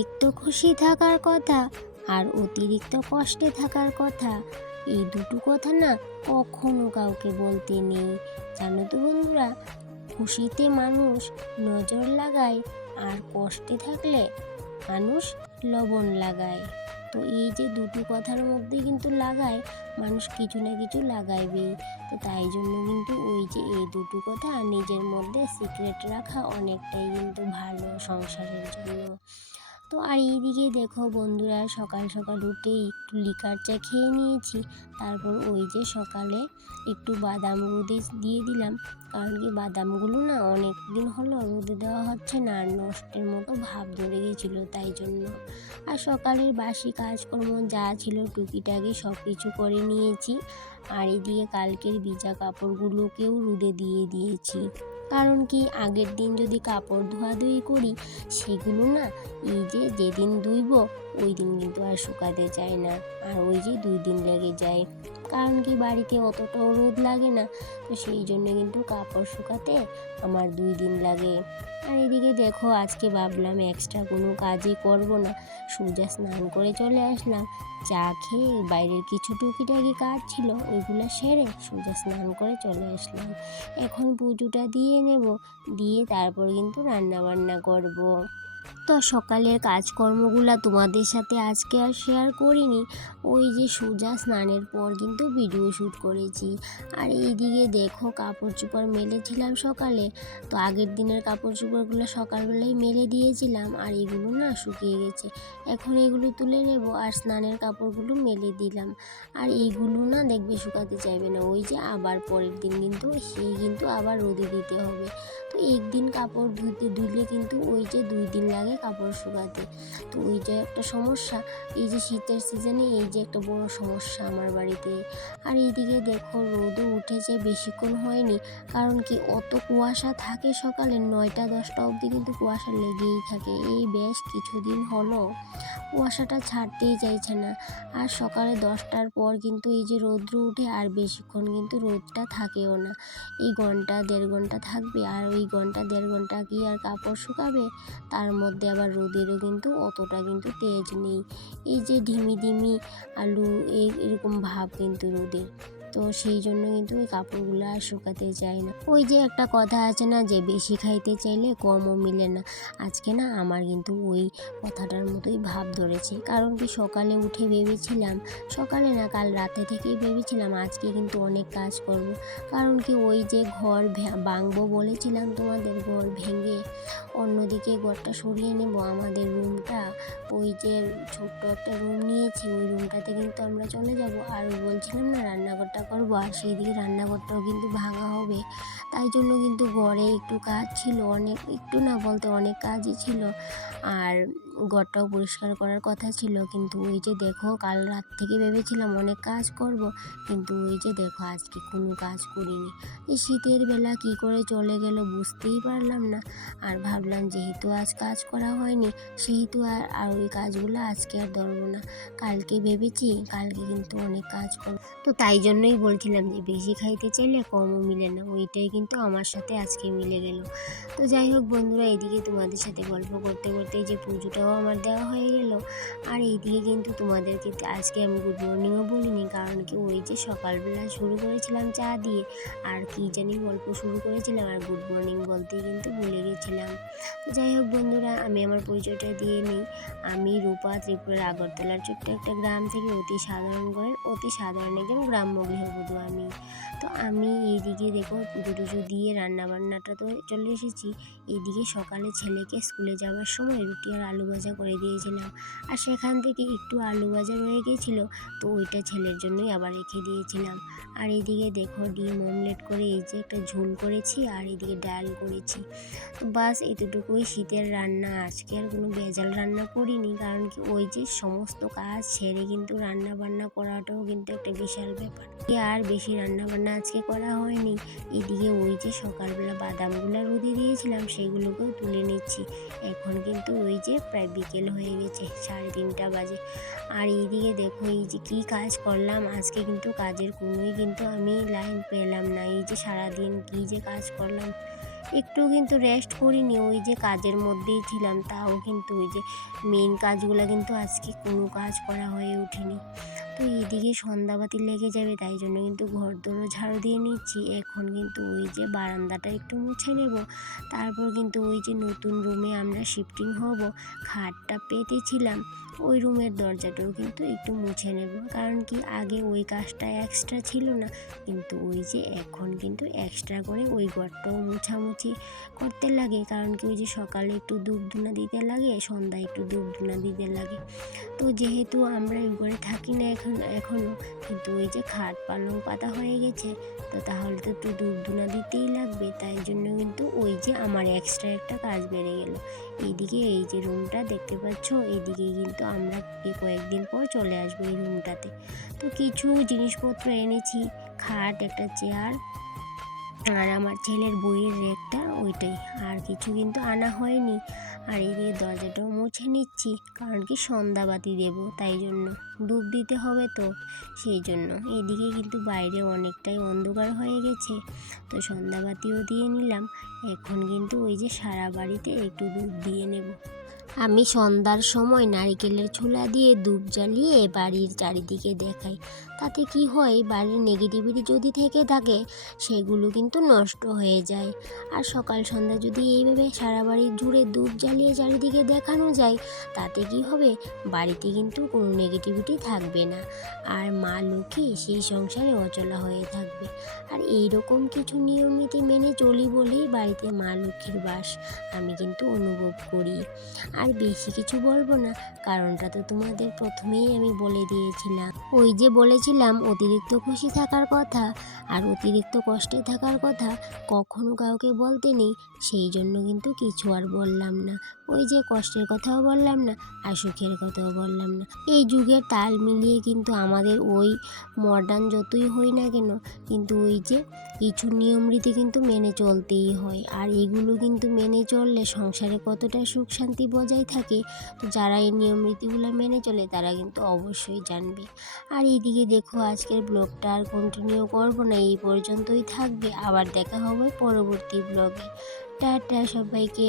অতিরিক্ত খুশি থাকার কথা আর অতিরিক্ত কষ্টে থাকার কথা, এই দুটো কথা না কখনো কাউকে বলতে নেই। জানো তো বন্ধুরা, খুশিতে মানুষ নজর লাগায় আর কষ্টে থাকলে মানুষ লবণ লাগায়। তো এই যে দুটো কথার মধ্যে কিন্তু লাগায়, মানুষ কিছু না কিছু লাগাইবেই। তো তাই জন্য কিন্তু ওই যে এই দুটো কথা নিজের মধ্যে সিক্রেট রাখা অনেকটাই কিন্তু ভালো সংসারের জন্য। তো আর এইদিকে দেখো বন্ধুরা, সকাল সকাল উঠে একটু লিকার চা খেয়ে নিয়েছি। তারপর ওই যে সকালে একটু বাদাম রোদে দিয়ে দিলাম, কারণ কি বাদামগুলো না অনেক দিন হলো রোদে দেওয়া হচ্ছে না, আর নষ্টের মতো ভাব ধরে গিয়েছিল, তাই জন্য। আর সকালের বাসি কাজকর্ম যা ছিল টুকিটাকি সব কিছু করে নিয়েছি। আর এদিকে কালকের ভিজা কাপড়গুলোকেও রোদে দিয়ে দিয়েছি, কারণ কি আগের দিন যদি কাপড় ধোয়াধুয়ি করি সেগুলো না এই যে যেদিন ধুইব ওই দিন কিন্তু আর শুকাতে চায় না, আর ওই যে 2 দিন লেগে যায়। কারণ কি বাড়িতে অতটাও রোদ লাগে না, তো সেই জন্য কিন্তু কাপড় শুকাতে আমার 2 দিন লাগে। আর এদিকে দেখো আজকে ভাবলাম এক্সট্রা কোনো কাজই করব না, সোজা স্নান করে চলে আসলাম। চা খেয়ে বাইরের কিছু টুকিটাকি কাজ ছিল ওইগুলো সেরে সোজা স্নান করে চলে আসলাম। এখন পুজোটা দিয়ে নেব, দিয়ে তারপর কিন্তু রান্না বান্না করব। তো সকালের কাজকর্মগুলো তোমাদের সাথে আজকে আর শেয়ার করিনি, ওই যে সোজা স্নানের পর কিন্তু ভিডিও শ্যুট করেছি। আর এইদিকে দেখো কাপড় চোপড় মেলেছিলাম সকালে, তো আগের দিনের কাপড় চোপড়গুলো সকালবেলায় মেলে দিয়েছিলাম, আর এগুলো না শুকিয়ে গেছে। এখন এগুলো তুলে নেব, আর স্নানের কাপড়গুলো মেলে দিলাম। আর এইগুলো না দেখবে শুকাতে চাইবে না, ওই যে আবার পরের দিন কিন্তু কিন্তু আবার রোদে দিতে হবে। তো একদিন কাপড় ধুলে কিন্তু ওই যে 2 দিন লাগে কাপড় শুকাতে। তো ওই যে একটা সমস্যা, এই যে শীতের সিজনে এই যে একটা বড় সমস্যা আমার বাড়িতে। আর এইদিকে দেখো রোদও উঠেছে, বেশিক্ষণ হয়নি, কারণ কি অত কুয়াশা থাকে সকালে 9টা-10টা অবধি কিন্তু কুয়াশা লেগেই থাকে। এই বেশ কিছুদিন হলো কুয়াশাটা ছাড়তেই চাইছে না। আর সকালে 10টার পর কিন্তু এই যে রৌদ্র উঠে, আর বেশিক্ষণ কিন্তু রোদটা থাকেও না। এই ঘন্টা 1.5 ঘন্টা থাকবে, আর ওই ঘন্টা 1.5 ঘন্টা কি আর কাপড় শুকাবে? তার মধ্যে আবার রোদেরও কিন্তু অতটা কিন্তু তেজ নেই, এই যে ধিমি ধিমি আলু এরকম ভাব কিন্তু রোদের। তো সেই জন্য কিন্তু ওই কাপড়গুলো আর শুকাতে চায় না। ওই যে একটা কথা আছে না, যে বেশি খাইতে চাইলে কমও মিলে না। আজকে না আমার কিন্তু ওই কথাটার মতোই ভাব ধরেছে, কারণ কি সকালে উঠে ভেবেছিলাম, সকালে না কাল রাতে থেকেই ভেবেছিলাম আজকে কিন্তু অনেক কাজ করব। কারণ কি ওই যে ঘর ভাঙবো বলেছিলাম তোমাদের, ঘর ভেঙে অন্যদিকে ঘরটা সরিয়ে নেব, আমাদের রুমটা, ওই যে ছোট্ট একটা রুম নিয়েছি ওই রুমটাতে কিন্তু আমরা চলে যাব। আর বলছিলাম না রান্নাঘরটা করবো, আর সেই দিকে রান্নাঘরটাও কিন্তু ভাঙা হবে। তাই জন্য কিন্তু ঘরে একটু কাজ ছিল, অনেক একটু না বলতে অনেক কাজই ছিল। আর ঘরটাও পরিষ্কার করার কথা ছিল, কিন্তু ওই যে দেখো কাল রাত থেকে ভেবেছিলাম অনেক কাজ করব, কিন্তু ওই যে দেখো আজকে কোনো কাজ করিনি। এই শীতের বেলা কি করে চলে গেল বুঝতেই পারলাম না। আর ভাবলাম যেহেতু আজ কাজ করা হয়নি, সেহেতু আর ওই কাজগুলো আজকে আর ধরবো না। কালকে ভেবেছি কালকে কিন্তু অনেক কাজ করব। তো তাই জন্যই বলছিলাম যে বেশি খাইতে চাইলে কমও মিলে না, ওইটাই কিন্তু আমার সাথে আজকে মিলে গেল। তো যাই হোক বন্ধুরা, এদিকে তোমাদের সাথে গল্প করতে করতে যে পুজোটাও আমার দেওয়া হয়ে গেল। আর এইদিকে কিন্তু তোমাদেরকে আজকে আমি গুড মর্নিংও বলিনি, কারণ কি ওই যে সকালবেলা শুরু করেছিলাম চা দিয়ে, আর কি জানি গল্প শুরু করেছিলাম, আর গুড মর্নিং বলতেই কিন্তু ভুলে গেছিলাম। তো যাই হোক বন্ধুরা, আমি আমার পরিচয়টা দিয়ে নিই। আমি রূপা, ত্রিপুরার আগরতলার ছোট্ট একটা গ্রাম থেকে অতি সাধারণ একজন গ্রাম্য গৃহবধূ আমি। তো আমি এইদিকে দেখো পুজো টুজো দিয়ে রান্নাবান্নাটা তো চলে এসেছি। এইদিকে সকালে ছেলেকে স্কুলে যাওয়ার সময় রুটি আর আলু ভাজা করে দিয়েছিলাম, আর সেখান থেকে একটু আলু ভাজা রয়ে গেছিলো, তো ওইটা ছেলের জন্যই আবার রেখে দিয়েছিলাম। আর এইদিকে দেখো ডিম অমলেট করে এই যে একটা ঝোল করেছি, আর এইদিকে ডাল করেছি। তো বাস এতটুকুই শীতের রান্না, আজকে আর কোনো ভেজাল রান্না করিনি, কারণ কি ওই যে সমস্ত কাজ ছেড়ে কিন্তু রান্না বান্না করাটাও কিন্তু একটা বিশাল ব্যাপার। আর বেশি রান্না বান্না আজকে করা হয়নি। এদিকে ওই যে সকালবেলা বাদামগুলো রোদে দিয়েছিলাম সেগুলোকেও তুলে নিচ্ছি। এখন কিন্তু ওই যে প্রায় বিকেল হয়ে গেছে, 3:30 বাজে। আর এইদিকে দেখো এই যে কী কাজ করলাম আজকে, কিন্তু কাজের কোনোই কিন্তু আমি লাইন পেলাম না। এই যে সারাদিন কী যে কাজ করলাম একটু কিন্তু রেস্ট করিনি, ওই যে কাজের মধ্যেই ছিলাম। তাও কিন্তু ওই যে মেন কাজগুলো কিন্তু আজকে কোনো কাজ করা হয়ে ওঠেনি। তো এদিকে সন্ধ্যাবাতি লেগে যাবে, তাই জন্য কিন্তু ঘরদোরও ঝাড়ু দিয়ে নিচ্ছি। এখন কিন্তু ওই যে বারান্দাটা একটু মুছে নেব। তারপর কিন্তু ওই যে নতুন রুমে আমরা শিফটিং হব, খাটটা পেতেছিলাম, ওই রুমের দরজাটাও কিন্তু একটু মুছে নেব। কারণ কি আগে ওই কাজটা এক্সট্রা ছিল না, কিন্তু ওই যে এখন কিন্তু এক্সট্রা করে ওই ঘরটাও মুছামুছি করতে লাগে। কারণ কি ওই যে সকালে একটু ধূপ ধুনা দিতে লাগে, সন্ধ্যায় একটু ধূপ ধুনা দিতে লাগে। তো যেহেতু আমরা ওই ঘরে থাকি না এখনও, কিন্তু ওই যে খাট পালং পাতা হয়ে গেছে, তো তাহলে তো একটু ধূপ ধুনা দিতেই লাগবে। তাই জন্য কিন্তু ওই যে আমার এক্সট্রা একটা কাজ বেড়ে গেল। এইদিকে এই যে রুমটা দেখতে পাচ্ছ, এইদিকে কিন্তু আমরা কয়েকদিন পর চলে আসবো এই রুমটাতে। তো কিছু জিনিসপত্র এনেছি, খাট, একটা চেয়ার, আর আমার ছেলের বইয়ের রেকটা, ওইটাই। আর কিছু কিন্তু আনা হয়নি। আর এদিকে দরজাটাও মুছে নিচ্ছি, কারণ কি সন্ধ্যাবাতি দেব, তাই জন্য ধূপ দিতে হবে, তো সেই জন্য। এদিকে কিন্তু বাইরে অনেকটাই অন্ধকার হয়ে গেছে, তো সন্ধ্যাবাতিও দিয়ে নিলাম। এখন কিন্তু ওই যে সারা বাড়িতে একটু ধূপ দিয়ে নেব। আমি সন্ধ্যার সময় নারকেলের ছোলা দিয়ে ধূপ জ্বালিয়ে বাড়ির চারিদিকে দেখাই। তাতে কি হয়, বাড়ির নেগেটিভিটি যদি থেকে থাকে সেগুলো কিন্তু নষ্ট হয়ে যায়। আর সকাল সন্ধ্যা যদি এইভাবে সারা বাড়ি জুড়ে ধূপ জ্বালিয়ে চারিদিকে দেখানো যায়, তাতে কি হবে, বাড়িতে কিন্তু কোনো নেগেটিভিটি থাকবে না, আর মা লক্ষ্মী সেই সংসারে অচলা হয়ে থাকবে। আর এই রকম কিছু নিয়ম নীতি মেনে চলি বলেই বাড়িতে মা লক্ষ্মীর বাস আমি কিন্তু অনুভব করি। আর বেশি কিছু বলবো না, কারণটা তো তোমাদের প্রথমেই আমি বলে দিয়েছিলাম। ওই যে বলেছিলাম অতিরিক্ত খুশি থাকার কথা আর অতিরিক্ত কষ্টে থাকার কথা কখনো কাউকে বলতে নেই, সেই জন্য কিন্তু কিছু আর বললাম না। ওই যে কষ্টের কথাও বললাম না আর সুখের কথাও বললাম না। এই যুগের তাল মিলিয়ে কিন্তু আমাদের ওই মডার্ন যতই হই না কেন, কিন্তু ওই যে কিছু নিয়ম রীতি কিন্তু মেনে চলতেই হয়। আর এগুলো কিন্তু মেনে চললে সংসারে কতটা সুখ শান্তি বজায় থাকে, তো যারা এই নিয়ম রীতিগুলো মেনে চলে তারা কিন্তু অবশ্যই জানবে। আর এইদিকে দেখো, আজকের ব্লগটা আর কন্টিনিউ করবো না, এই পর্যন্তই থাকবে। আবার দেখা হবে পরবর্তী ব্লগে। টাটা সবাইকে।